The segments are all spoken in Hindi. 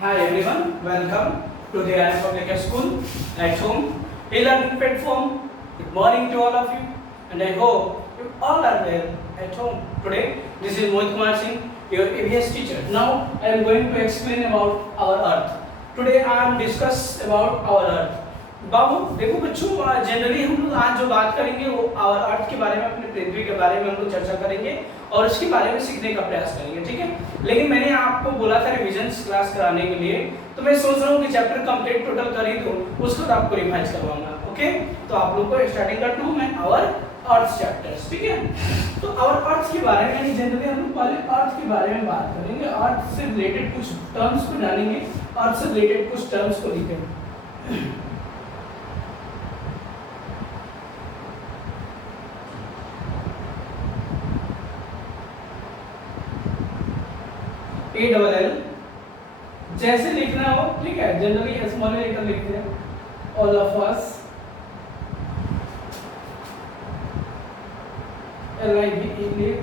Hi everyone, welcome. Today I am public school at home, e-learning platform. Good morning to all of you, and I hope you all are well at home. Today, this is Mohit Kumar Singh, your ABS teacher. Now I am going to explain about our Earth. Today I am discuss about our Earth. बाबू देखो बच्चों, जनरली हम लोग आज जो बात करेंगे वो आवर अर्थ के बारे में, अपने पृथ्वी के बारे में हम लोग चर्चा करेंगे और इसके बारे में सीखने का प्रयास करेंगे, ठीक है। लेकिन मैंने आपको बोला था रिवीजन क्लास कराने के लिए, तो मैं सोच रहा हूँ कि चैप्टर कंप्लीट टोटल कर ही दूँ, उसके बाद आपको रिवाइज करवाऊंगा। ओके, तो आप लोग को स्टार्टिंग करता हूँ मैं आवर अर्थ चैप्टर्स, ठीक है। तो आवर अर्थ के बारे में जनरली हम लोग पहले अर्थ के बारे में बात करेंगे, अर्थ से रिलेटेड कुछ टर्म्स को जानेंगे, अर्थ से रिलेटेड कुछ टर्म्स को लिखेंगे। ALL जैसे लिखना हो, ठीक है, जनरली स्मॉल लेटर लिखते हैं। ऑल ऑफ अस, LIVE,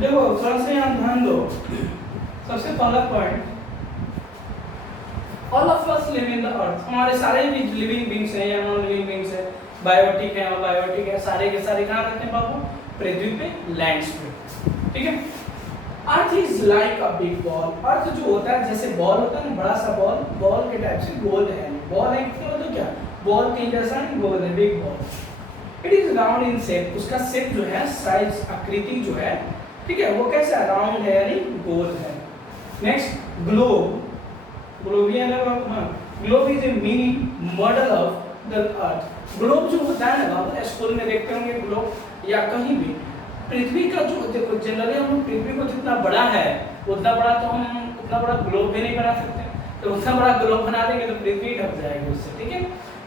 देखो थोड़ा सा यहाँ ध्यान दो। सबसे पहला point, all of us live in the earth, हमारे सारे भी लिविंग बींग्स हैं या नॉन लिविंग बींग्स हैं, बायोटिक है और बायोटिक है, सारे के सारे कहाँ रहते हैं बाबू? पृथ्वी पे, लैंड्स पे, ठीक है। Earth is like a big ball, earth जो होता है जैसे बॉल होता है ना, बड़ा सा बॉल, बॉल के टाइप से गोल है, बॉल है तो क्या, बॉल के जैसा गोल है, big ball. It is round in shape, उसका शेप जो है, साइज, आकृति जो है, ठीक है, वो कैसा राउंड है यानी गोल है। नेक्स्ट ग्लोब, ग्लोबियन है, हाँ, globe is a mini model of the earth. Globe जो होता है ना, आप स्कूल में देखते होंगे ग्लोब या कहीं भी, पृथ्वी का जो देखो जनरली हम पृथ्वी को जितना बड़ा है उतना बड़ा तो हम उतना बड़ा ग्लोब भी नहीं बना सकते, तो उतना बड़ा ग्लोब बना देंगे तो पृथ्वी ढक जाएगी उससे, ठीक है।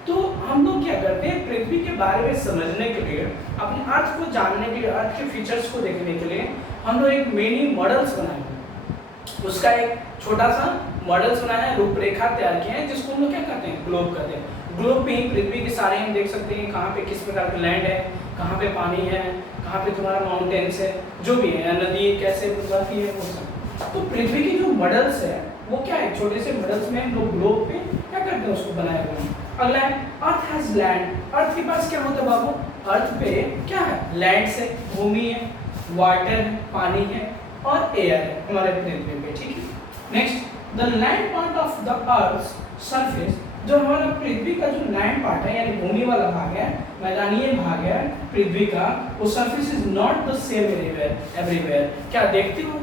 तो हम लोग क्या करते हैं, पृथ्वी के बारे में समझने के लिए, अपने अर्थ को जानने के लिए, अर्थ के फीचर्स को देखने के लिए हम लोग एक मिनी मॉडल्स बनाए। उसका एक छोटा सा मॉडल्स बनाया है, रूपरेखा तैयार किए हैं, जिसको हम लोग क्या करते हैं, ग्लोब कहते हैं। ग्लोब पे ही पृथ्वी के सारे हम देख सकते हैं, कहाँ पे किस प्रकार का लैंड है, कहाँ पे पानी है, कहाँ पे तुम्हारा माउंटेन्स है, जो भी है, नदी कैसे बहती है, वो सब। तो पृथ्वी की जो मॉडल्स है वो क्या है, छोटे से मॉडल्स में हम लोग ग्लोब पे क्या करते हैं, उसको बनाए हुए हैं। अगला है अर्थ हैज लैंड। अर्थ के पास क्या होता है बाबू, अर्थ पे क्या है, लैंड से भूमि है, वाटर है, पानी है, और एयर है हमारे पृथ्वी पे, ठीक है। Next, the land part of the earth surface, जो हमारा पृथ्वी का जो लैंड पार्ट है यानी भूमि वाला भाग है, मैदानीय भाग है पृथ्वी का, वो surface is not the same everywhere. क्या देखते हो,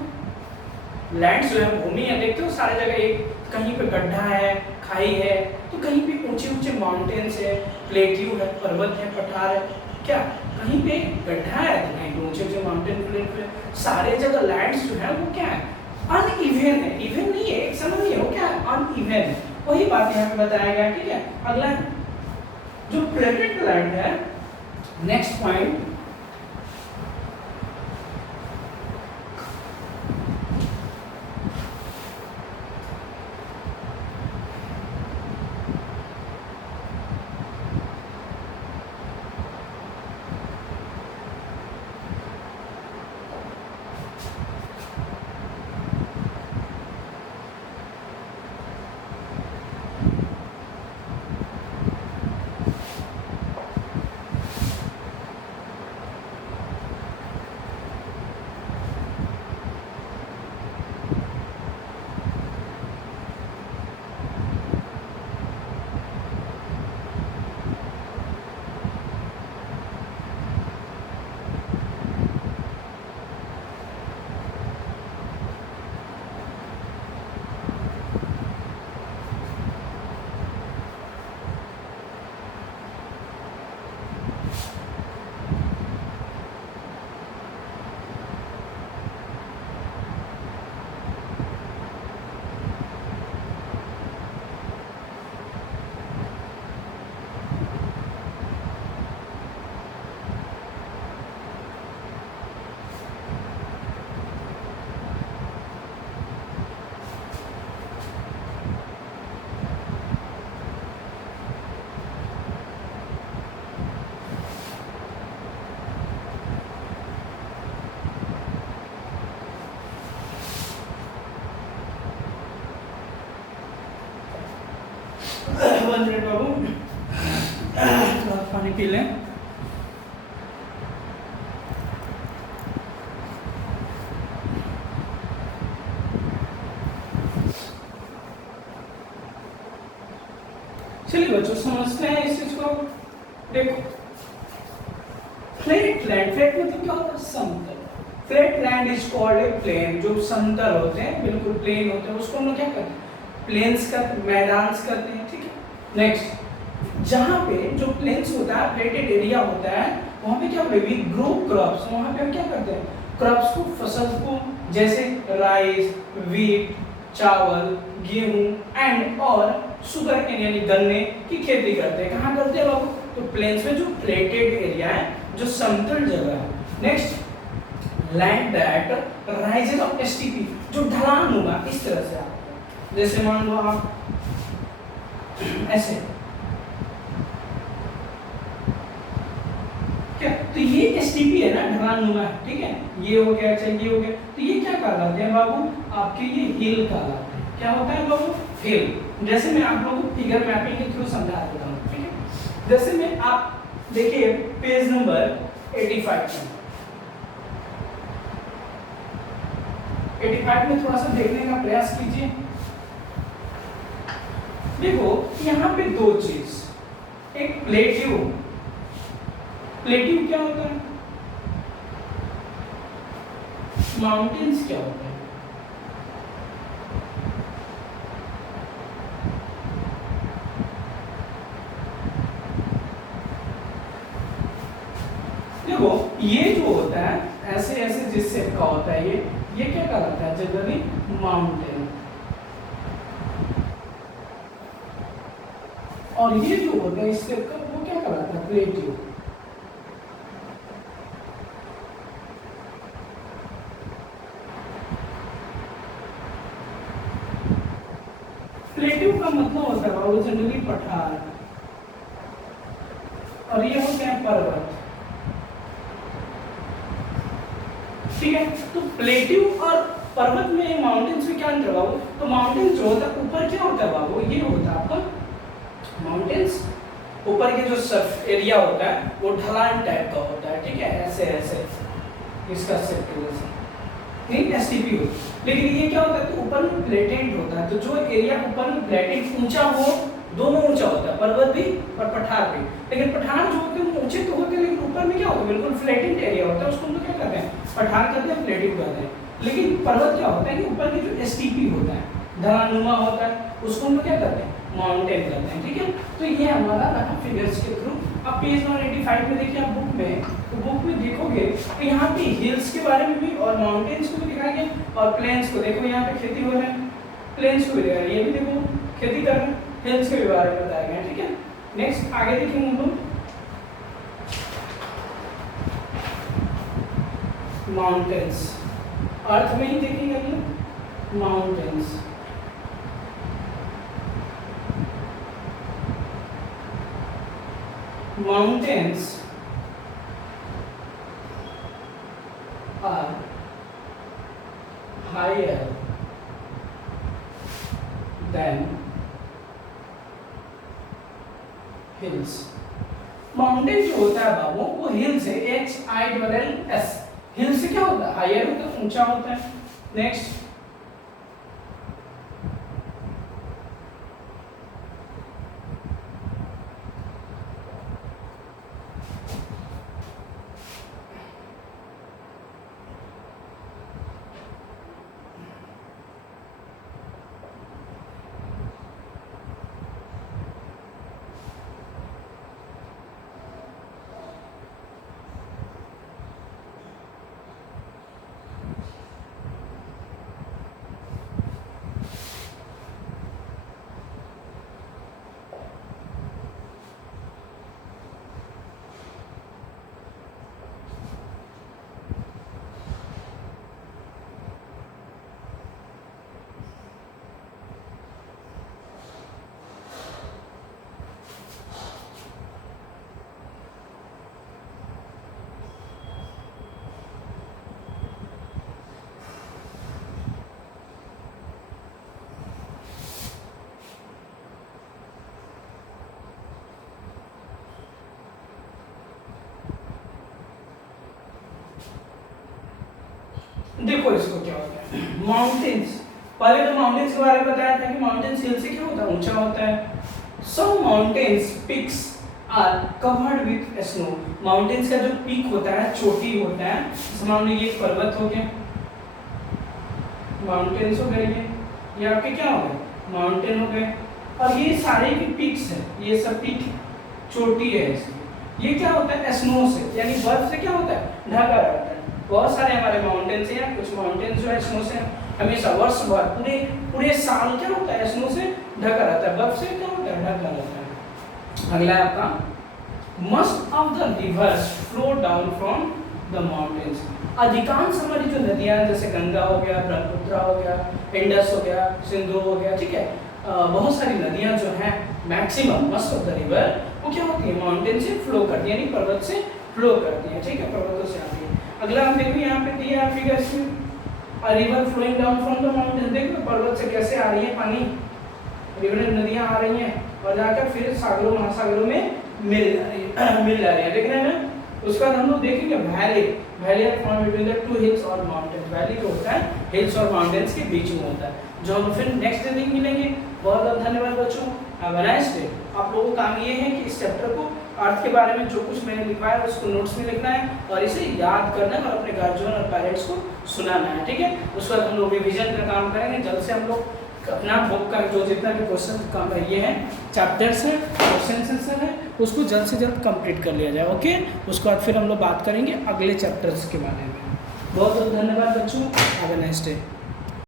लैंड जो है, भूमि है, देखते हो सारे जगह एक, कहीं पे गड्ढा है, खाई है, तो कहीं पे ऊंचे ऊंचे माउंटेन्स है, प्लेट्यू है, पर्वत है, पठार है, क्या कहीं पे गड्ढा है तो कहीं पे ऊंचे ऊंचे माउंटेन प्लेट पे, सारे जगह लैंड्स जो है वो क्या है, अनइवन है। इवन नहीं है, एक समान नहीं है, वो क्या है, अनइवन है। वही बात यहाँ पे बताया गया, ठीक है। अगला जो प्लेटेड लैंड है, नेक्स्ट पॉइंट, बाबू पानी पी लें। चलिए बच्चों समझते हैं इस चीज को। देखो, फ्लैट लैंड, फ्लैट मतलब क्या होता है, समतल। Flat land is called a plane. जो समतल होते हैं, बिल्कुल प्लेन होते हैं, उसको हम लोग क्या करते हैं, प्लेन्स का मैदान करते हैं, ठीक है। नेक्स्ट, जहाँ पे जो प्लेन्स होता है, प्लेटेड एरिया होता है, वहाँ पे क्या होता है, वी ग्रो क्रॉप्स। वहाँ पे हम क्या करते हैं, क्रॉप्स को, फसल को, जैसे राइस, व्हीट, चावल, गेहूं एंड और शुगर केन यानी गन्ने की खेती करते हैं। कहाँ करते हैं लोग, तो प्लेन्स में, जो प्लेटेड एरिया है, जो समतल जगह है। Next, land that rises of STP, जो ढलान होगा इस तरह से, आप जैसे मान लो आप ऐसे, क्या, तो ये एसटीपी है ना, ढलानुमा है, ठीक है। ये हो गया, चाहे ये हो गया, तो ये क्या कहलाते हैं बाबू, आपके ये हिल कहलाते हैं। क्या होता है बाबू, हिल। जैसे मैं आप लोगों को फिगर मैपिंग के थ्रू समझा देता हूँ, ठीक है। जैसे मैं, आप देखिए पेज नंबर 85 में थोड़ा सा देखने का प्रयास कीजिए। देखो यहाँ पे दो चीज, एक प्लेट्यू। प्लेट्यू क्या होता है, माउंटेन्स क्या होता है, देखो ये जो होता है ऐसे ऐसे जिस शेप का होता है, ये क्या कहलाता है, जनरली माउंटेन। और ये जो होता है इस स्टेप का वो क्या कहलाता है, प्लेट्यू। प्लेट्यू का मतलब होता है ओरिजिनली पठार, और ये होते हैं पर्वत। ठीक है, तो प्लेट्यू और पर्वत में माउंटेन्स में क्या अंतर बाबू, तो माउंटेन्स जो होता है ऊपर क्या होता है बाबू, ये होता है आपका माउंटेन्स, ऊपर के जो सर्फ एरिया होता है वो ढलान टाइप का होता है। ठीक है, ऐसे ऐसे इसका सेक्टर जैसे नहीं एसटीपी हो, लेकिन ये क्या होता है तो ऊपर में प्लेटेंट होता है, तो जो एरिया ऊपर में प्लेटेंट ऊंचा हो, दोनों ऊंचा होता है, पर्वत भी और पठार भी। लेकिन पठार जो होते हैं ऊंचे तो होते हैं, लेकिन ऊपर में क्या होता है बिल्कुल फ्लैटेंट एरिया होता है, उसको हम लोग क्या कहते हैं, पठार कहते हैं, प्लेटिंग कहते हैं। लेकिन पर्वत क्या होता है कि ऊपर की जो एसटीपी होता है, ढलानुमा होता है, उसको हम लोग क्या कहते हैं, माउंटेन कहते हैं। ठीक है, तो ये हमारा रहा फिगर्स के थ्रू। अब पेज 185 में देखिए आप बुक में, तो बुक में देखोगे तो यहाँ पे हिल्स के बारे में भी और माउंटेन्स को भी दिखाया गया, और प्लेन्स को देखो यहाँ पे खेती हो रहा है, प्लेन्स को भी दिखाया, ये भी देखो खेती कर रहे हैं, हिल्स के भी बारे में बताया गया। ठीक है, नेक्स्ट आगे देखेंगे हम लोग माउंटेन्स, अर्थ में ही देखेंगे हम लोग mountains. Mountains are higher than hills. Mountain जो होता है बाबू वो हिल से HILLS, हिल से क्या होता है, हायर होता है, ऊंचा होता है। नेक्स्ट देखो इसको क्या होता है, माउंटेन्स, पहले तो माउंटेन्स के बारे में बताया था कि माउंटेन्स हिल से क्या होता है, ऊंचा होता है। Some mountains peaks are covered with snow, mountains का जो पीक होता है, चोटी होता है, मान लो ये पर्वत हो गया, माउंटेन्स हो गए, ये आपके क्या हो गए, माउंटेन हो गए, और ये सारे की पीक्स है, ये सब पीक चोटी है इसकी। ये क्या होता है, स्नो से यानी बर्फ से क्या होता है, ढका रहता है। बहुत सारे हमारे माउंटेन्स हैं, कुछ माउंटेन्स जो है स्नो से हमेशा वर्ष भर पूरे साल क्या होता है, स्नो से ढका रहता है, बर्फ से क्या होता है, ढका रहता है। अगला है आपका most of the rivers flow down from the mountains, अधिकांश हमारी जो नदियां जैसे गंगा हो गया, ब्रह्मपुत्र हो गया, इंडस हो गया, सिंधु हो गया, ठीक है, बहुत सारी नदियां जो हैं maximum most of the river वो क्या होती है, माउंटेन से फ्लो करती है, यानी पर्वत से फ्लो करती है। ठीक है, पर्वतों से आती है। अगला हम देखो यहाँ पे दिया है फिगर्स में, a river flowing down from the mountain, देखो पर्वत से कैसे आ रही है पानी, रिवर नदियां आ रही हैं और जाकर फिर सागरों महासागरों में मिल जा रही है, देख रहे हैं ना। उसके बाद हम लोग देखेंगे valley, valley are found between the two hills और माउंटेन्स, वैली जो होता है हिल्स और माउंटेन्स के बीच में होता है, जो हम फिर नेक्स्ट दिन मिलेंगे। बहुत बहुत धन्यवाद बच्चों, हैव अ नाइस डे। आप लोगों का काम ये है कि इस चैप्टर को अर्थ के बारे में जो कुछ मैंने लिखवाया है उसको नोट्स में लिखना है और इसे याद करना है और अपने गार्जियन और पेरेंट्स को सुनाना है। ठीक है, उसके बाद हम लोग रिविजन का काम करेंगे। जल्द से हम लोग अपना बुक का जो जितना भी क्वेश्चन काम है, ये है चैप्टर्स है, क्वेश्चन सेंसर है, उसको जल्द से जल्द कंप्लीट कर लिया जाए। ओके, उसके बाद फिर हम लोग बात करेंगे अगले चैप्टर्स के बारे में। बहुत बहुत धन्यवाद बच्चों, हैव अ नाइस डे।